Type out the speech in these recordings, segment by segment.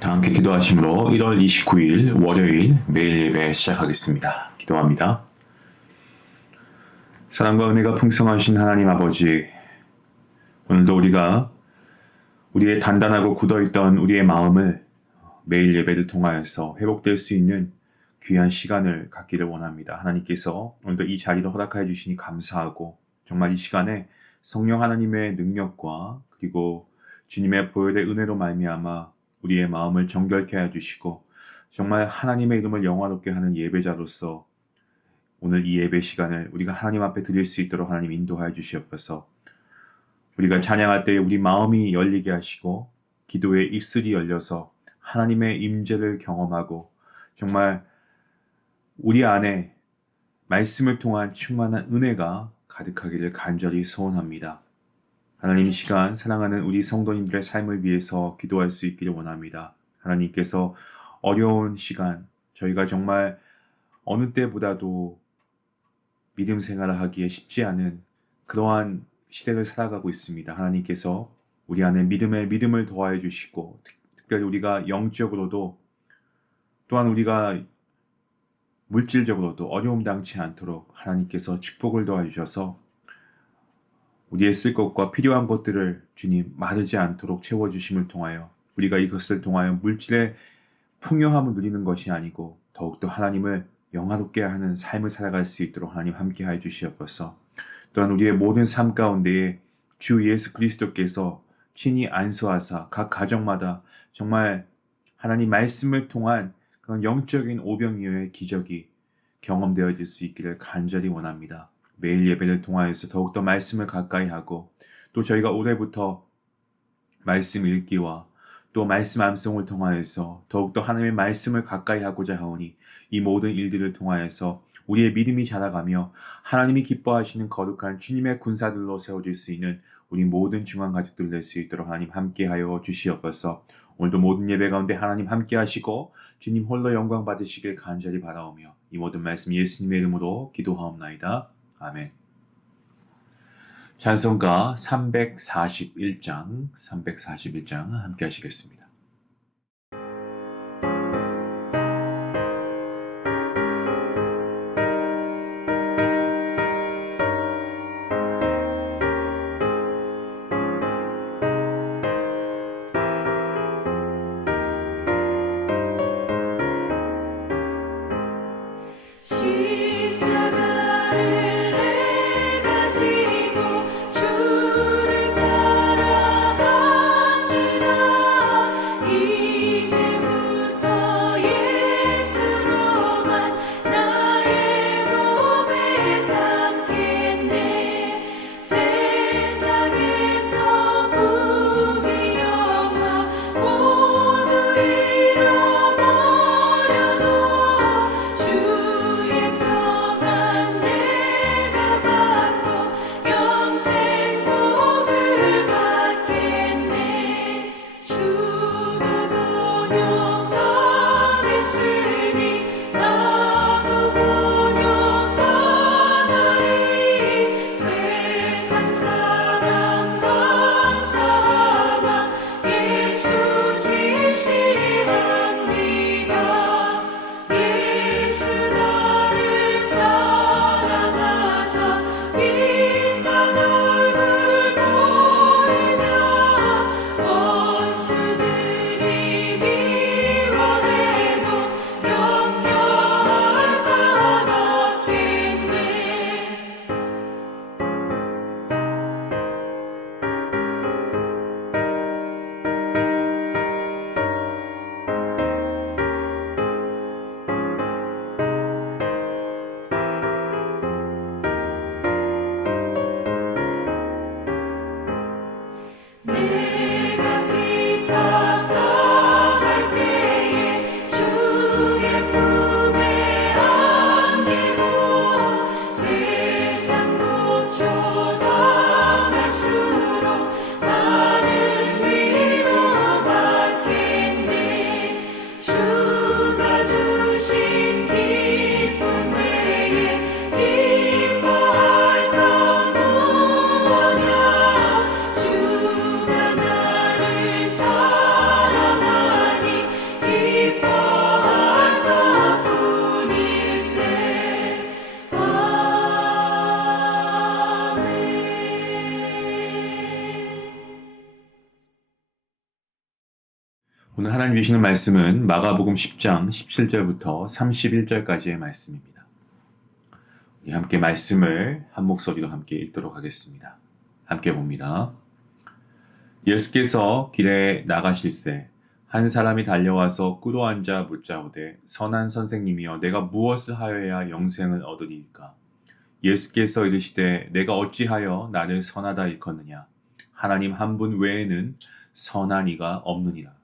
다 함께 기도하심으로 1월 29일 월요일 매일 예배 시작하겠습니다. 기도합니다. 사랑과 은혜가 풍성하신 하나님 아버지, 오늘도 우리가 우리의 단단하고 굳어있던 우리의 마음을 매일 예배를 통하여서 회복될 수 있는 귀한 시간을 갖기를 원합니다. 하나님께서 오늘도 이 자리를 허락하여 주시니 감사하고, 정말 이 시간에 성령 하나님의 능력과 그리고 주님의 보혈의 은혜로 말미암아 우리의 마음을 정결케 하여 주시고, 정말 하나님의 이름을 영화롭게 하는 예배자로서 오늘 이 예배 시간을 우리가 하나님 앞에 드릴 수 있도록 하나님 인도하여 주시옵소서. 우리가 찬양할 때 우리 마음이 열리게 하시고 기도의 입술이 열려서 하나님의 임재를 경험하고, 정말 우리 안에 말씀을 통한 충만한 은혜가 가득하기를 간절히 소원합니다. 하나님, 이 시간 사랑하는 우리 성도님들의 삶을 위해서 기도할 수 있기를 원합니다. 하나님께서 어려운 시간, 저희가 정말 어느 때보다도 믿음 생활을 하기에 쉽지 않은 그러한 시대를 살아가고 있습니다. 하나님께서 우리 안에 믿음을 더하여 주시고, 특별히 우리가 영적으로도 또한 우리가 물질적으로도 어려움 당치 않도록 하나님께서 축복을 더하여 주셔서 우리의 쓸 것과 필요한 것들을 주님 마르지 않도록 채워주심을 통하여 우리가 이것을 통하여 물질의 풍요함을 누리는 것이 아니고 더욱더 하나님을 영화롭게 하는 삶을 살아갈 수 있도록 하나님 함께하여 주시옵소서. 또한 우리의 모든 삶 가운데에 주 예수 그리스도께서 친히 안수하사 각 가정마다 정말 하나님 말씀을 통한 그런 영적인 오병이어의 기적이 경험되어질 수 있기를 간절히 원합니다. 매일 예배를 통하여서 더욱더 말씀을 가까이 하고, 또 저희가 올해부터 말씀 읽기와 또 말씀 암송을 통하여서 더욱더 하나님의 말씀을 가까이 하고자 하오니, 이 모든 일들을 통하여서 우리의 믿음이 자라가며 하나님이 기뻐하시는 거룩한 주님의 군사들로 세워질 수 있는 우리 모든 중앙 가족들 될 수 있도록 하나님 함께하여 주시옵소서. 오늘도 모든 예배 가운데 하나님 함께하시고 주님 홀로 영광 받으시길 간절히 바라오며 이 모든 말씀 예수님의 이름으로 기도하옵나이다. 아멘. 찬송가 341장 함께 하시겠습니다. 주를 따라갑니다. 오늘 하나님 주시는 말씀은 마가복음 10장 17절부터 31절까지의 말씀입니다. 우리 함께 말씀을 한 목소리로 함께 읽도록 하겠습니다. 함께 봅니다. 예수께서 길에 나가실새 한 사람이 달려와서 꿇어 앉아 묻자오되 선한 선생님이여 내가 무엇을 하여야 영생을 얻으리이까? 예수께서 이르시되 내가 어찌하여 나를 선하다 일컫느냐? 하나님 한 분 외에는 선한 이가 없느니라.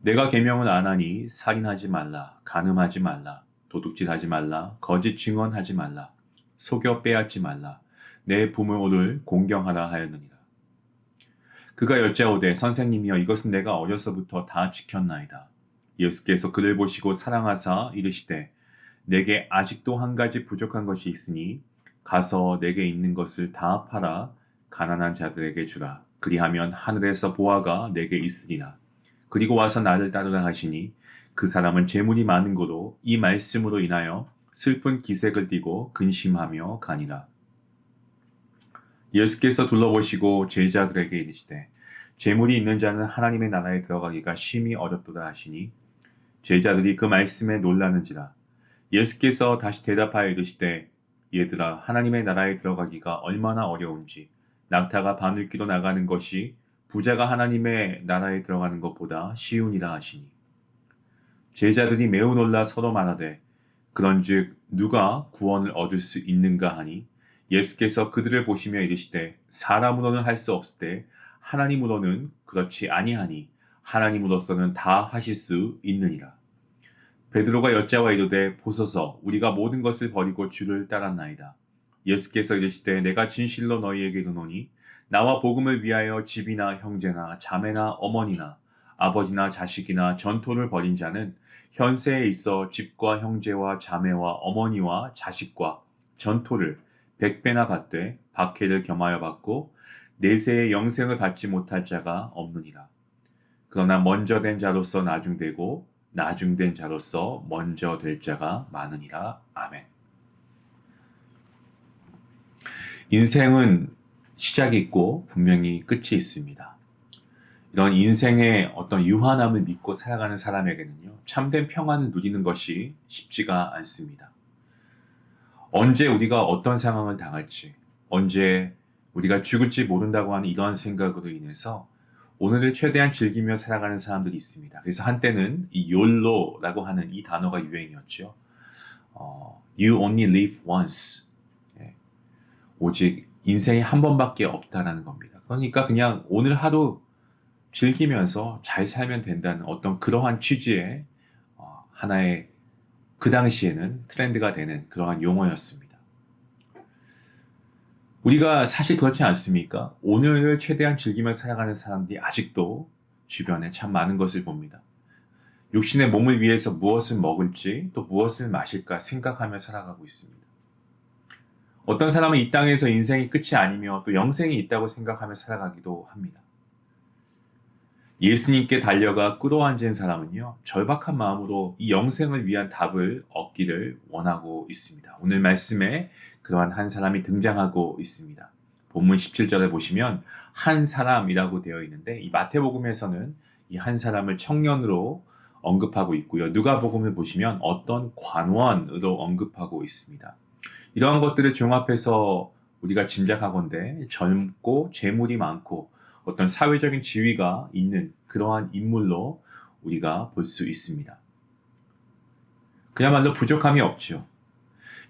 내가 계명을 안 하니 살인하지 말라, 간음하지 말라, 도둑질하지 말라, 거짓 증언하지 말라, 속여 빼앗지 말라, 내 부모를 공경하라 하였느니라. 그가 여짜오되 선생님이여 이것은 내가 어려서부터 다 지켰나이다. 예수께서 그를 보시고 사랑하사 이르시되 내게 아직도 한 가지 부족한 것이 있으니 가서 내게 있는 것을 다 팔아 가난한 자들에게 주라. 그리하면 하늘에서 보화가 내게 있으리라. 그리고 와서 나를 따르라 하시니 그 사람은 재물이 많은 고로 이 말씀으로 인하여 슬픈 기색을 띠고 근심하며 가니라. 예수께서 둘러보시고 제자들에게 이르시되 재물이 있는 자는 하나님의 나라에 들어가기가 심히 어렵도다 하시니 제자들이 그 말씀에 놀라는지라. 예수께서 다시 대답하여 이르시되 얘들아 하나님의 나라에 들어가기가 얼마나 어려운지 낙타가 바늘기로 나가는 것이 부자가 하나님의 나라에 들어가는 것보다 쉬우니라 하시니 제자들이 매우 놀라 서로 말하되 그런즉 누가 구원을 얻을 수 있는가 하니 예수께서 그들을 보시며 이르시되 사람으로는 할 수 없으되 하나님으로는 그렇지 아니하니 하나님으로서는 다 하실 수 있느니라. 베드로가 여짜와 이르되 보소서 우리가 모든 것을 버리고 주를 따랐나이다. 예수께서 이르시되 내가 진실로 너희에게 이르노니 나와 복음을 위하여 집이나 형제나 자매나 어머니나 아버지나 자식이나 전토를 벌인 자는 현세에 있어 집과 형제와 자매와 어머니와 자식과 전토를 100배나 받되 박해를 겸하여 받고 내세의 영생을 받지 못할 자가 없느니라. 그러나 먼저 된 자로서 나중되고 나중된 자로서 먼저 될 자가 많으니라. 아멘. 인생은 시작이 있고 분명히 끝이 있습니다. 이런 인생의 어떤 유한함을 믿고 살아가는 사람에게는요, 참된 평안을 누리는 것이 쉽지가 않습니다. 언제 우리가 어떤 상황을 당할지, 언제 우리가 죽을지 모른다고 하는 이러한 생각으로 인해서 오늘을 최대한 즐기며 살아가는 사람들이 있습니다. 그래서 한때는 이 YOLO라고 하는 이 단어가 유행이었죠. You only live once. 오직 인생이 한 번밖에 없다라는 겁니다. 그러니까 그냥 오늘 하루 즐기면서 잘 살면 된다는 어떤 그러한 취지의 하나의 그 당시에는 트렌드가 되는 그러한 용어였습니다. 우리가 사실 그렇지 않습니까? 오늘을 최대한 즐기며 살아가는 사람들이 아직도 주변에 참 많은 것을 봅니다. 육신의 몸을 위해서 무엇을 먹을지 또 무엇을 마실까 생각하며 살아가고 있습니다. 어떤 사람은 이 땅에서 인생이 끝이 아니며 또 영생이 있다고 생각하며 살아가기도 합니다. 예수님께 달려가 끌어앉은 사람은요, 절박한 마음으로 이 영생을 위한 답을 얻기를 원하고 있습니다. 오늘 말씀에 그러한 한 사람이 등장하고 있습니다. 본문 17절에 보시면 한 사람이라고 되어 있는데 이 마태복음에서는 이 한 사람을 청년으로 언급하고 있고요. 누가복음을 보시면 어떤 관원으로 언급하고 있습니다. 이러한 것들을 종합해서 우리가 짐작하건대 젊고 재물이 많고 어떤 사회적인 지위가 있는 그러한 인물로 우리가 볼 수 있습니다. 그야말로 부족함이 없죠.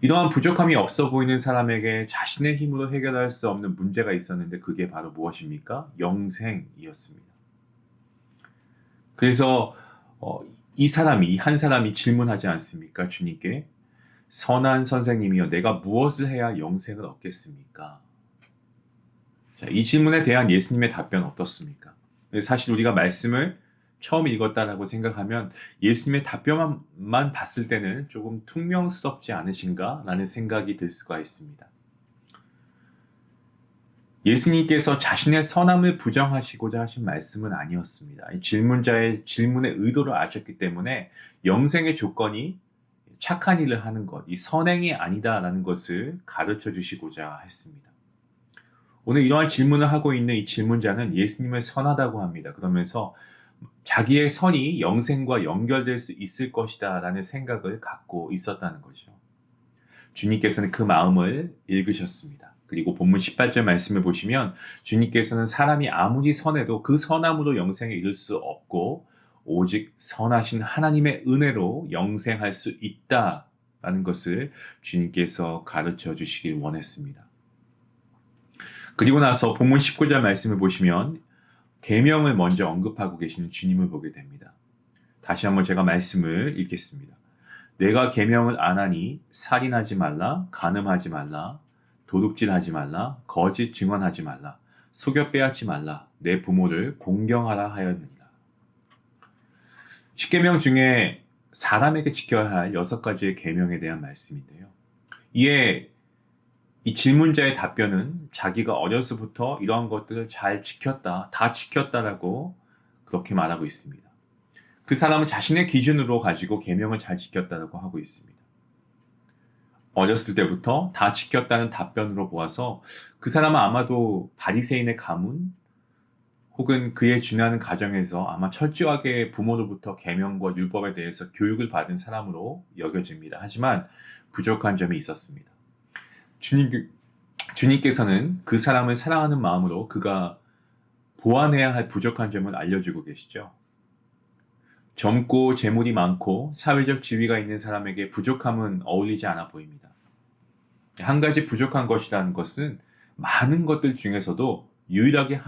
이러한 부족함이 없어 보이는 사람에게 자신의 힘으로 해결할 수 없는 문제가 있었는데 그게 바로 무엇입니까? 영생이었습니다. 그래서 이 한 사람이 질문하지 않습니까? 주님께 선한 선생님이여 내가 무엇을 해야 영생을 얻겠습니까? 자, 이 질문에 대한 예수님의 답변은 어떻습니까? 사실 우리가 말씀을 처음 읽었다라고 생각하면 예수님의 답변만 봤을 때는 조금 퉁명스럽지 않으신가? 라는 생각이 들 수가 있습니다. 예수님께서 자신의 선함을 부정하시고자 하신 말씀은 아니었습니다. 이 질문자의 질문의 의도를 아셨기 때문에 영생의 조건이 착한 일을 하는 것, 이 선행이 아니다라는 것을 가르쳐 주시고자 했습니다. 오늘 이러한 질문을 하고 있는 이 질문자는 예수님을 선하다고 합니다. 그러면서 자기의 선이 영생과 연결될 수 있을 것이다 라는 생각을 갖고 있었다는 거죠. 주님께서는 그 마음을 읽으셨습니다. 그리고 본문 18절 말씀을 보시면 주님께서는 사람이 아무리 선해도 그 선함으로 영생에 이를 수 없고 오직 선하신 하나님의 은혜로 영생할 수 있다라는 것을 주님께서 가르쳐 주시길 원했습니다. 그리고 나서 본문 19절 말씀을 보시면 계명을 먼저 언급하고 계시는 주님을 보게 됩니다. 다시 한번 제가 말씀을 읽겠습니다. 내가 계명을 안 하니 살인하지 말라, 간음하지 말라, 도둑질하지 말라, 거짓 증언하지 말라, 속여 빼앗지 말라, 내 부모를 공경하라 하였느니라. 10계명 중에 사람에게 지켜야 할 6가지의 계명에 대한 말씀인데요. 이에 이 질문자의 답변은 자기가 어려서부터 이러한 것들을 잘 지켰다, 다 지켰다라고 그렇게 말하고 있습니다. 그 사람은 자신의 기준으로 가지고 계명을 잘 지켰다라고 하고 있습니다. 어렸을 때부터 다 지켰다는 답변으로 보아서 그 사람은 아마도 바리새인의 가문 혹은 그에 준하는 가정에서 아마 철저하게 부모로부터 계명과 율법에 대해서 교육을 받은 사람으로 여겨집니다. 하지만 부족한 점이 있었습니다. 주님께서는 그 사람을 사랑하는 마음으로 그가 보완해야 할 부족한 점을 알려주고 계시죠. 젊고 재물이 많고 사회적 지위가 있는 사람에게 부족함은 어울리지 않아 보입니다. 한 가지 부족한 것이라는 것은 많은 것들 중에서도 유일하게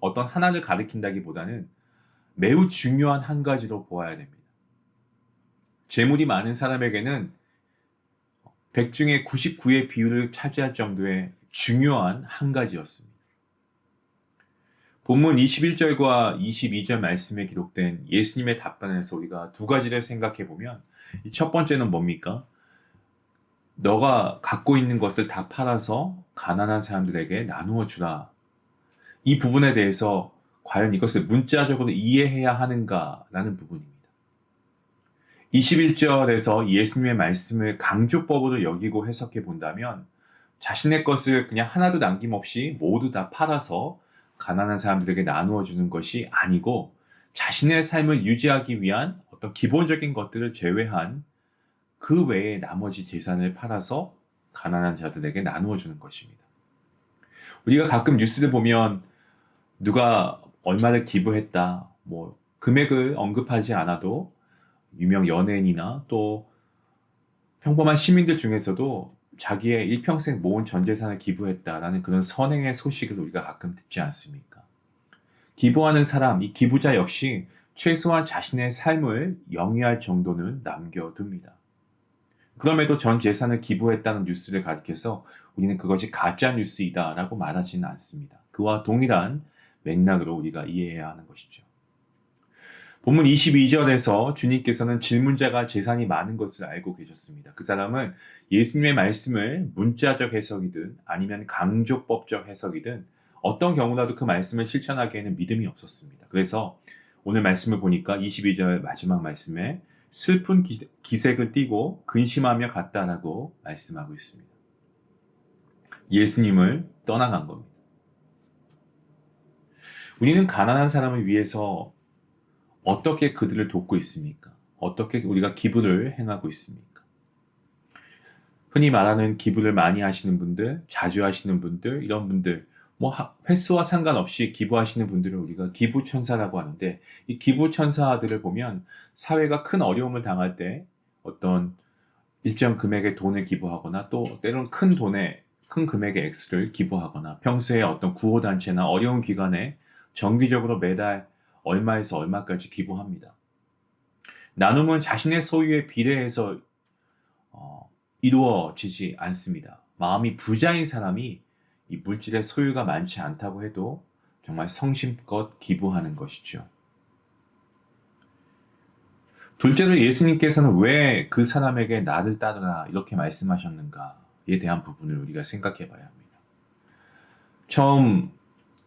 어떤 하나를 가리킨다기보다는 매우 중요한 한 가지로 보아야 됩니다. 재물이 많은 사람에게는 100 중에 99의 비율을 차지할 정도의 중요한 한 가지였습니다. 본문 21절과 22절 말씀에 기록된 예수님의 답변에서 우리가 2가지를 생각해 보면 첫 번째는 뭡니까? 너가 갖고 있는 것을 다 팔아서 가난한 사람들에게 나누어 주라. 이 부분에 대해서 과연 이것을 문자적으로 이해해야 하는가라는 부분입니다. 21절에서 예수님의 말씀을 강조법으로 여기고 해석해 본다면 자신의 것을 그냥 하나도 남김없이 모두 다 팔아서 가난한 사람들에게 나누어 주는 것이 아니고 자신의 삶을 유지하기 위한 어떤 기본적인 것들을 제외한 그 외에 나머지 재산을 팔아서 가난한 자들에게 나누어 주는 것입니다. 우리가 가끔 뉴스를 보면 누가 얼마를 기부했다, 금액을 언급하지 않아도 유명 연예인이나 또 평범한 시민들 중에서도 자기의 일평생 모은 전 재산을 기부했다라는 그런 선행의 소식을 우리가 가끔 듣지 않습니까? 기부하는 사람, 이 기부자 역시 최소한 자신의 삶을 영위할 정도는 남겨둡니다. 그럼에도 전 재산을 기부했다는 뉴스를 가리켜서 우리는 그것이 가짜 뉴스이다라고 말하지는 않습니다. 그와 동일한 맥락으로 우리가 이해해야 하는 것이죠. 본문 22절에서 주님께서는 질문자가 재산이 많은 것을 알고 계셨습니다. 그 사람은 예수님의 말씀을 문자적 해석이든 아니면 강조법적 해석이든 어떤 경우라도 그 말씀을 실천하기에는 믿음이 없었습니다. 그래서 오늘 말씀을 보니까 22절 마지막 말씀에 슬픈 기색을 띠고 근심하며 갔다라고 말씀하고 있습니다. 예수님을 떠나간 겁니다. 우리는 가난한 사람을 위해서 어떻게 그들을 돕고 있습니까? 어떻게 우리가 기부를 행하고 있습니까? 흔히 말하는 기부를 많이 하시는 분들, 자주 하시는 분들, 이런 분들, 횟수와 상관없이 기부하시는 분들을 우리가 기부천사라고 하는데, 이 기부천사들을 보면 사회가 큰 어려움을 당할 때 어떤 일정 금액의 돈을 기부하거나 또 때로는 큰 금액의 액수를 기부하거나 평소에 어떤 구호단체나 어려운 기관에 정기적으로 매달 얼마에서 얼마까지 기부합니다. 나눔은 자신의 소유에 비례해서 이루어지지 않습니다. 마음이 부자인 사람이 이 물질의 소유가 많지 않다고 해도 정말 성심껏 기부하는 것이죠. 둘째로 예수님께서는 왜 그 사람에게 나를 따르라 이렇게 말씀하셨는가에 대한 부분을 우리가 생각해 봐야 합니다. 처음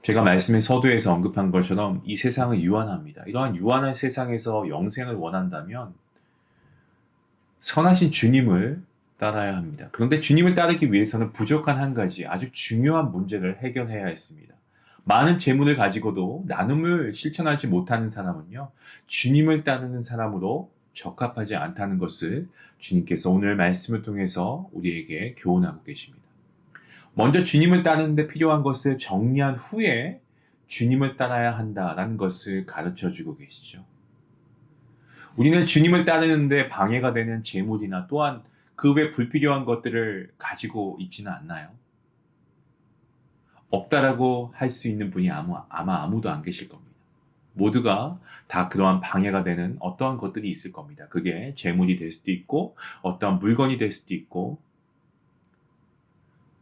제가 말씀의 서두에서 언급한 것처럼 이 세상은 유한합니다. 이러한 유한한 세상에서 영생을 원한다면 선하신 주님을 따라야 합니다. 그런데 주님을 따르기 위해서는 부족한 한 가지 아주 중요한 문제를 해결해야 했습니다. 많은 재물을 가지고도 나눔을 실천하지 못하는 사람은요, 주님을 따르는 사람으로 적합하지 않다는 것을 주님께서 오늘 말씀을 통해서 우리에게 교훈하고 계십니다. 먼저 주님을 따르는 데 필요한 것을 정리한 후에 주님을 따라야 한다라는 것을 가르쳐 주고 계시죠. 우리는 주님을 따르는 데 방해가 되는 재물이나 또한 그 외 불필요한 것들을 가지고 있지는 않나요? 없다라고 할 수 있는 분이 아마 아무도 안 계실 겁니다. 모두가 다 그러한 방해가 되는 어떠한 것들이 있을 겁니다. 그게 재물이 될 수도 있고 어떠한 물건이 될 수도 있고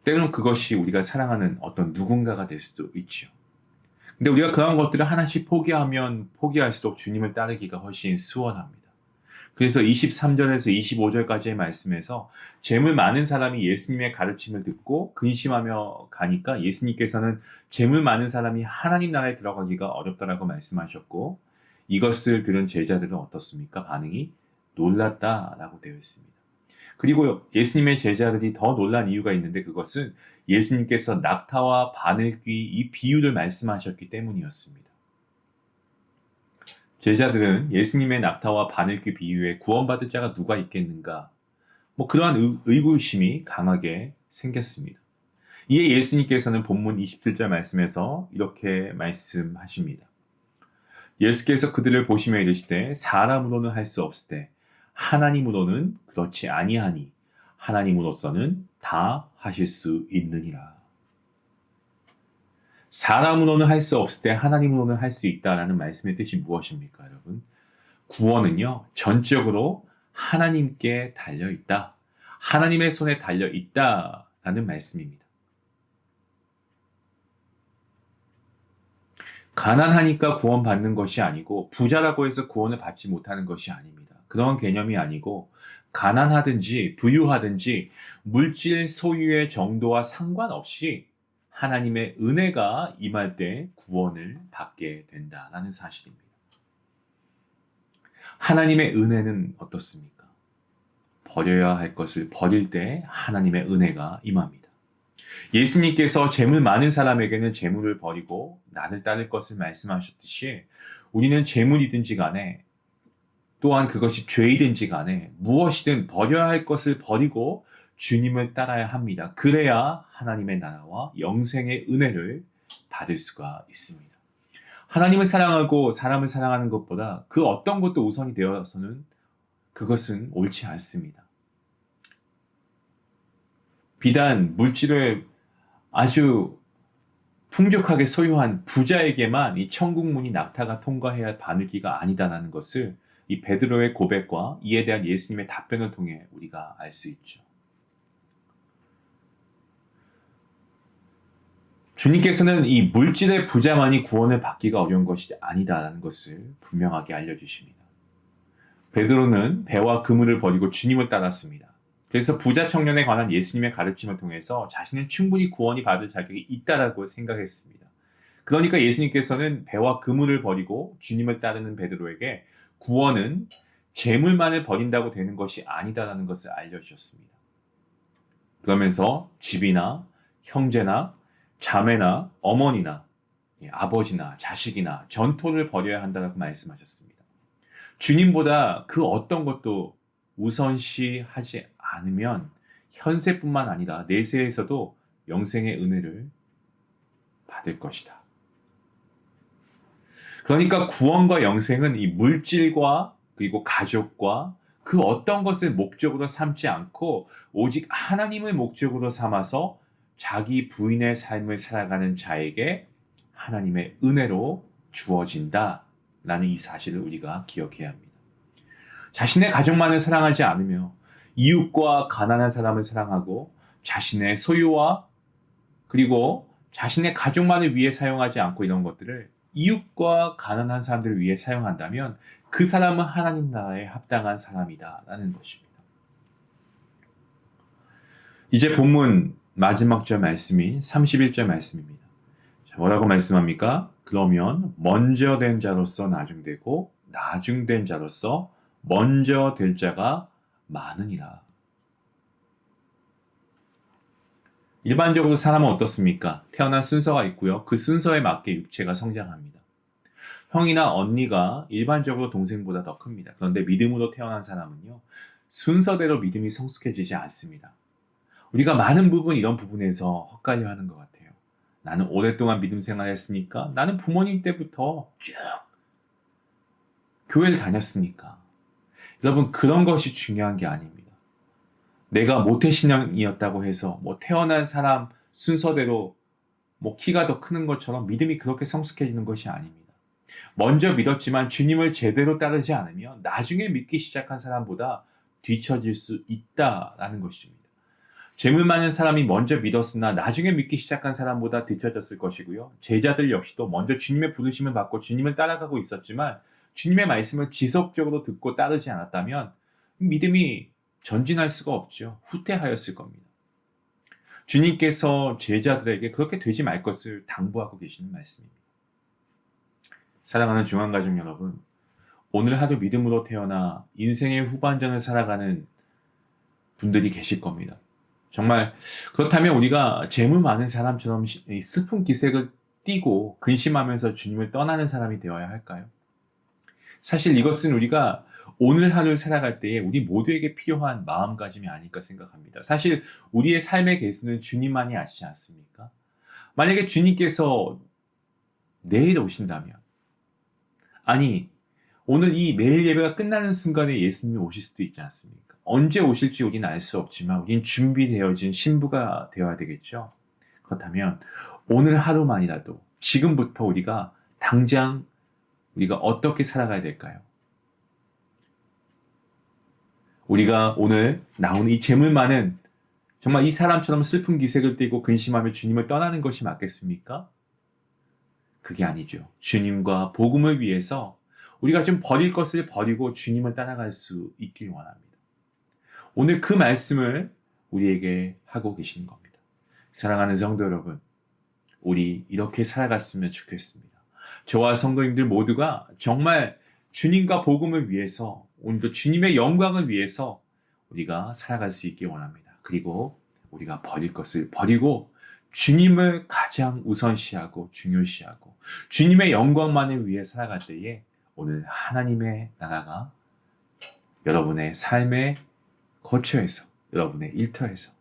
때로는 그것이 우리가 사랑하는 어떤 누군가가 될 수도 있죠. 근데 우리가 그런 것들을 하나씩 포기하면 포기할수록 주님을 따르기가 훨씬 수월합니다. 그래서 23절에서 25절까지의 말씀에서 재물 많은 사람이 예수님의 가르침을 듣고 근심하며 가니까 예수님께서는 재물 많은 사람이 하나님 나라에 들어가기가 어렵다라고 말씀하셨고 이것을 들은 제자들은 어떻습니까? 반응이 놀랐다라고 되어 있습니다. 그리고 예수님의 제자들이 더 놀란 이유가 있는데 그것은 예수님께서 낙타와 바늘귀 이 비유를 말씀하셨기 때문이었습니다. 제자들은 예수님의 낙타와 바늘귀 비유에 구원받을 자가 누가 있겠는가? 그러한 의구심이 강하게 생겼습니다. 이에 예수님께서는 본문 27절 말씀에서 이렇게 말씀하십니다. 예수께서 그들을 보시며 이르시되 사람으로는 할 수 없으되 하나님으로는 그렇지 아니하니 하나님으로서는 다 하실 수 있느니라. 사람으로는 할 수 없을 때 하나님으로는 할 수 있다라는 말씀의 뜻이 무엇입니까, 여러분? 구원은요, 전적으로 하나님께 달려 있다. 하나님의 손에 달려 있다라는 말씀입니다. 가난하니까 구원받는 것이 아니고 부자라고 해서 구원을 받지 못하는 것이 아닙니다. 그런 개념이 아니고 가난하든지 부유하든지 물질 소유의 정도와 상관없이 하나님의 은혜가 임할 때 구원을 받게 된다라는 사실입니다. 하나님의 은혜는 어떻습니까? 버려야 할 것을 버릴 때 하나님의 은혜가 임합니다. 예수님께서 재물 많은 사람에게는 재물을 버리고 나를 따를 것을 말씀하셨듯이 우리는 재물이든지 간에 또한 그것이 죄이든지 간에 무엇이든 버려야 할 것을 버리고 주님을 따라야 합니다. 그래야 하나님의 나라와 영생의 은혜를 받을 수가 있습니다. 하나님을 사랑하고 사람을 사랑하는 것보다 그 어떤 것도 우선이 되어서는 그것은 옳지 않습니다. 비단 물질을 아주 풍족하게 소유한 부자에게만 이 천국문이 낙타가 통과해야 할 바늘귀가 아니다라는 것을 이 베드로의 고백과 이에 대한 예수님의 답변을 통해 우리가 알 수 있죠. 주님께서는 이 물질의 부자만이 구원을 받기가 어려운 것이 아니다라는 것을 분명하게 알려주십니다. 베드로는 배와 그물을 버리고 주님을 따랐습니다. 그래서 부자 청년에 관한 예수님의 가르침을 통해서 자신은 충분히 구원이 받을 자격이 있다라고 생각했습니다. 그러니까 예수님께서는 배와 그물을 버리고 주님을 따르는 베드로에게 구원은 재물만을 버린다고 되는 것이 아니다라는 것을 알려주셨습니다. 그러면서 집이나 형제나 자매나 어머니나 아버지나 자식이나 전토를 버려야 한다고 말씀하셨습니다. 주님보다 그 어떤 것도 우선시하지 않으면 현세뿐만 아니라 내세에서도 영생의 은혜를 받을 것이다. 그러니까 구원과 영생은 이 물질과 그리고 가족과 그 어떤 것을 목적으로 삼지 않고 오직 하나님을 목적으로 삼아서 자기 부인의 삶을 살아가는 자에게 하나님의 은혜로 주어진다라는 이 사실을 우리가 기억해야 합니다. 자신의 가족만을 사랑하지 않으며 이웃과 가난한 사람을 사랑하고 자신의 소유와 그리고 자신의 가족만을 위해 사용하지 않고 이런 것들을 이웃과 가난한 사람들을 위해 사용한다면 그 사람은 하나님 나라에 합당한 사람이다라는 것입니다. 이제 본문 마지막 절 말씀인 31절 말씀입니다. 자, 뭐라고 말씀합니까? 그러면 먼저 된 자로서 나중되고 나중된 자로서 먼저 될 자가 많으니라. 일반적으로 사람은 어떻습니까? 태어난 순서가 있고요. 그 순서에 맞게 육체가 성장합니다. 형이나 언니가 일반적으로 동생보다 더 큽니다. 그런데 믿음으로 태어난 사람은요, 순서대로 믿음이 성숙해지지 않습니다. 우리가 많은 부분, 이런 부분에서 헛갈려 하는 것 같아요. 나는 오랫동안 믿음 생활했으니까, 나는 부모님 때부터 쭉 교회를 다녔으니까. 여러분, 그런 것이 중요한 게 아닙니다. 내가 모태신앙이었다고 해서 태어난 사람 순서대로 키가 더 크는 것처럼 믿음이 그렇게 성숙해지는 것이 아닙니다. 먼저 믿었지만 주님을 제대로 따르지 않으면 나중에 믿기 시작한 사람보다 뒤처질 수 있다라는 것입니다. 재물 많은 사람이 먼저 믿었으나 나중에 믿기 시작한 사람보다 뒤처졌을 것이고요. 제자들 역시도 먼저 주님의 부르심을 받고 주님을 따라가고 있었지만 주님의 말씀을 지속적으로 듣고 따르지 않았다면 믿음이 전진할 수가 없죠. 후퇴하였을 겁니다. 주님께서 제자들에게 그렇게 되지 말 것을 당부하고 계시는 말씀입니다. 사랑하는 중앙가족 여러분, 오늘 하루 믿음으로 태어나 인생의 후반전을 살아가는 분들이 계실 겁니다. 정말 그렇다면 우리가 재물 많은 사람처럼 슬픈 기색을 띠고 근심하면서 주님을 떠나는 사람이 되어야 할까요? 사실 이것은 우리가 오늘 하루를 살아갈 때에 우리 모두에게 필요한 마음가짐이 아닐까 생각합니다. 사실 우리의 삶의 개수는 주님만이 아시지 않습니까? 만약에 주님께서 내일 오신다면, 아니 오늘 이 매일 예배가 끝나는 순간에 예수님이 오실 수도 있지 않습니까? 언제 오실지 우리는 알 수 없지만 우린 준비되어진 신부가 되어야 되겠죠. 그렇다면 오늘 하루만이라도 지금부터 우리가 당장 우리가 어떻게 살아가야 될까요? 우리가 오늘 나오는 이 재물 많은, 정말 이 사람처럼 슬픈 기색을 띠고 근심하며 주님을 떠나는 것이 맞겠습니까? 그게 아니죠. 주님과 복음을 위해서 우리가 좀 버릴 것을 버리고 주님을 따라갈 수 있길 원합니다. 오늘 그 말씀을 우리에게 하고 계시는 겁니다. 사랑하는 성도 여러분, 우리 이렇게 살아갔으면 좋겠습니다. 저와 성도님들 모두가 정말 주님과 복음을 위해서, 오늘도 주님의 영광을 위해서 우리가 살아갈 수 있길 원합니다. 그리고 우리가 버릴 것을 버리고 주님을 가장 우선시하고 중요시하고 주님의 영광만을 위해 살아갈 때에 오늘 하나님의 나라가 여러분의 삶의 거처에서, 여러분의 일터에서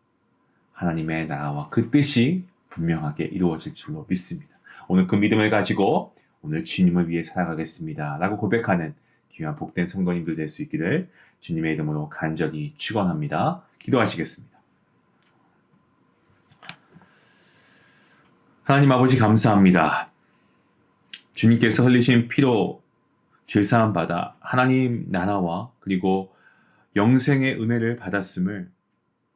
하나님의 나라와 그 뜻이 분명하게 이루어질 줄로 믿습니다. 오늘 그 믿음을 가지고 오늘 주님을 위해 살아가겠습니다 라고 고백하는 귀한 복된 성도님들 될 수 있기를 주님의 이름으로 간절히 축원합니다. 기도하시겠습니다. 하나님 아버지 감사합니다. 주님께서 흘리신 피로 죄사함 받아 하나님 나라와 그리고 영생의 은혜를 받았음을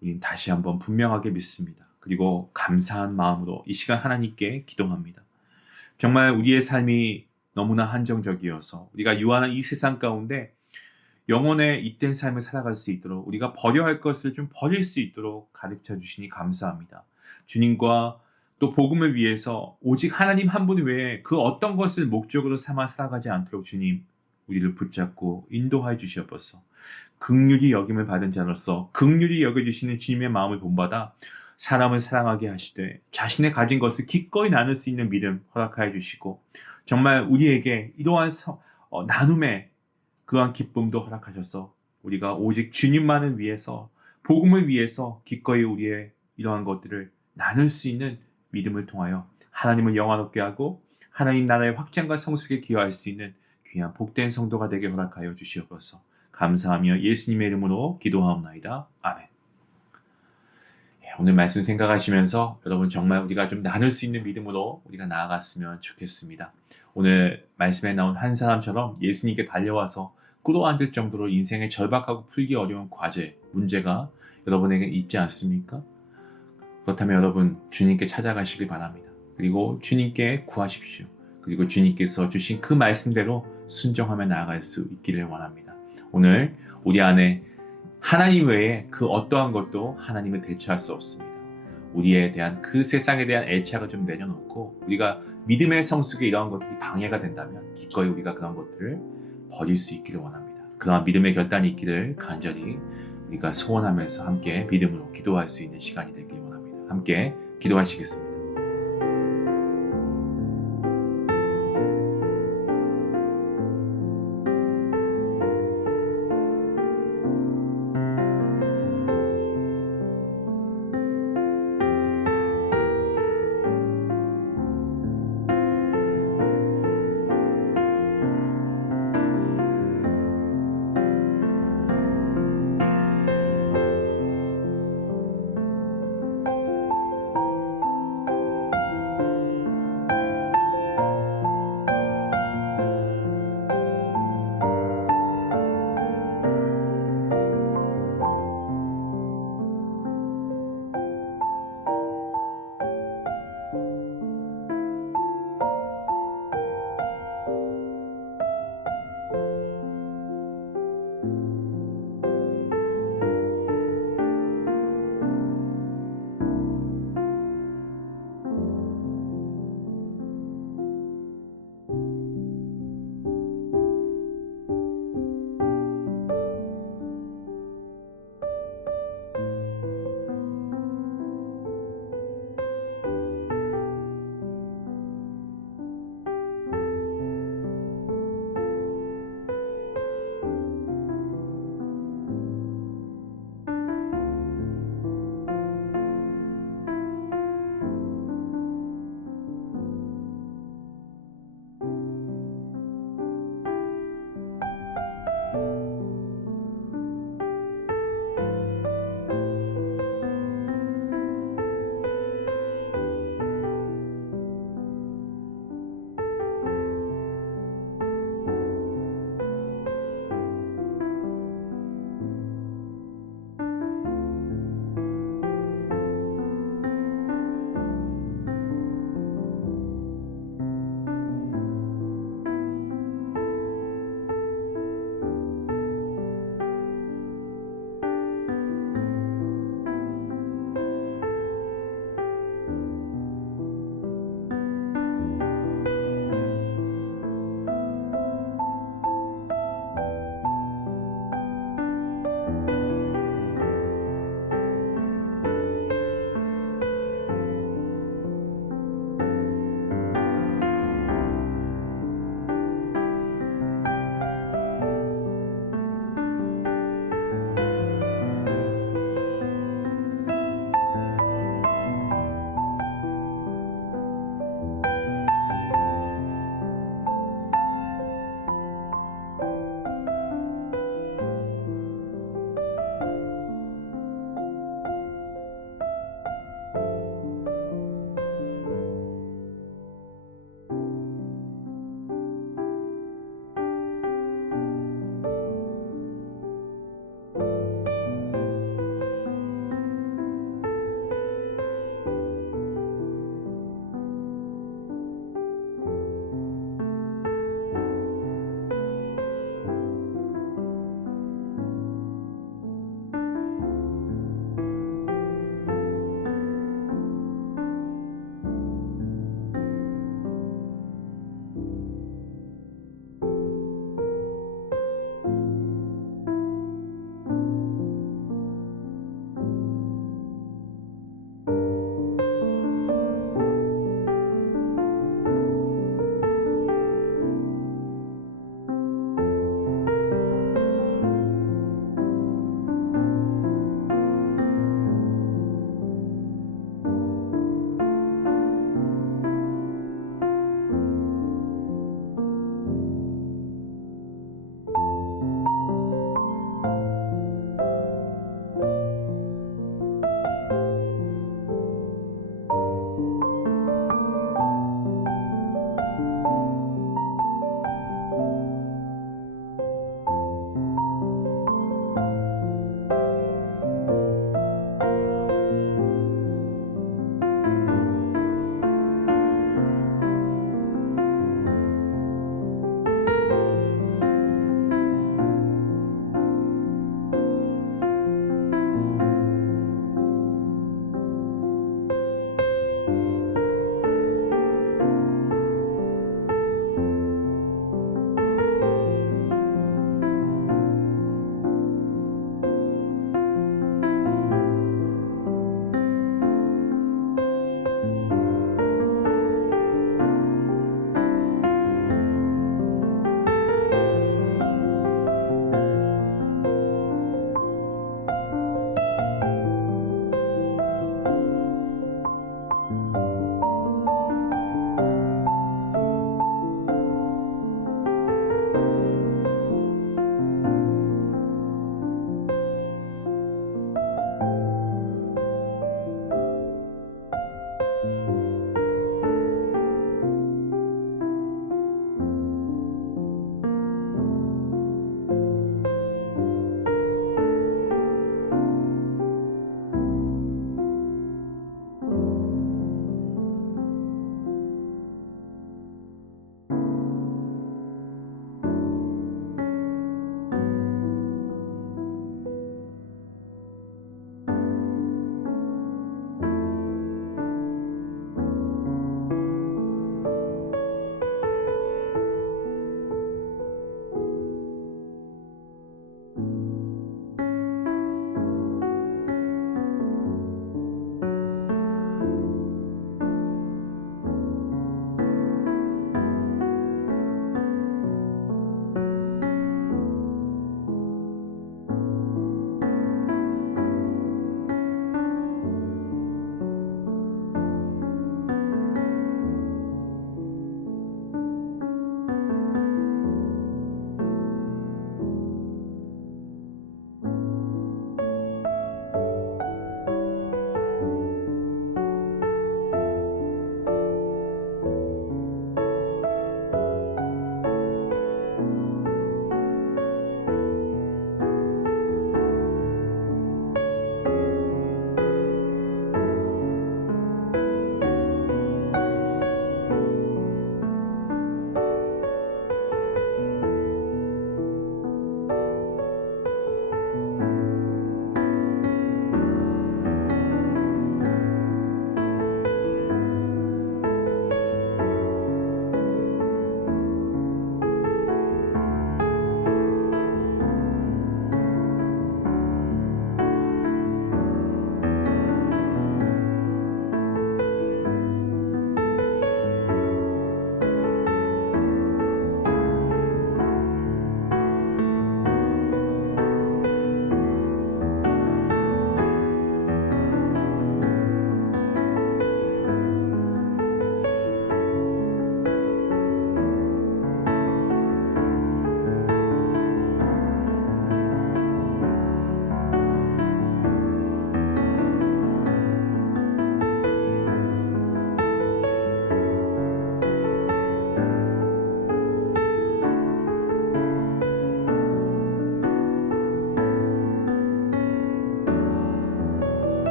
우린 다시 한번 분명하게 믿습니다. 그리고 감사한 마음으로 이 시간 하나님께 기도합니다. 정말 우리의 삶이 너무나 한정적이어서 우리가 유한한 이 세상 가운데 영혼의 잇된 삶을 살아갈 수 있도록, 우리가 버려야 할 것을 좀 버릴 수 있도록 가르쳐 주시니 감사합니다. 주님과 또 복음을 위해서 오직 하나님 한 분 외에 그 어떤 것을 목적으로 삼아 살아가지 않도록 주님 우리를 붙잡고 인도하여 주시옵소서. 긍휼히 여김을 받은 자로서 긍휼히 여겨주시는 주님의 마음을 본받아 사람을 사랑하게 하시되 자신의 가진 것을 기꺼이 나눌 수 있는 믿음 허락하여 주시고 정말 우리에게 이러한 나눔의 그러한 기쁨도 허락하셔서 우리가 오직 주님만을 위해서 복음을 위해서 기꺼이 우리의 이러한 것들을 나눌 수 있는 믿음을 통하여 하나님을 영화롭게 하고 하나님 나라의 확장과 성숙에 기여할 수 있는 귀한 복된 성도가 되게 허락하여 주시옵소서. 감사하며 예수님의 이름으로 기도하옵나이다. 아멘. 오늘 말씀 생각하시면서 여러분 정말 우리가 좀 나눌 수 있는 믿음으로 우리가 나아갔으면 좋겠습니다. 오늘 말씀에 나온 한 사람처럼 예수님께 달려와서 꿇어앉을 정도로 인생의 절박하고 풀기 어려운 과제, 문제가 여러분에게 있지 않습니까? 그렇다면 여러분 주님께 찾아가시길 바랍니다. 그리고 주님께 구하십시오. 그리고 주님께서 주신 그 말씀대로 순종하며 나아갈 수 있기를 원합니다. 오늘 우리 안에 하나님 외에 그 어떠한 것도 하나님을 대체할 수 없습니다. 우리에 대한 그 세상에 대한 애착을 좀 내려놓고 우리가 믿음의 성숙에 이러한 것들이 방해가 된다면 기꺼이 우리가 그런 것들을 버릴 수 있기를 원합니다. 그러한 믿음의 결단이 있기를 간절히 우리가 소원하면서 함께 믿음으로 기도할 수 있는 시간이 되길 원합니다. 함께 기도하시겠습니다.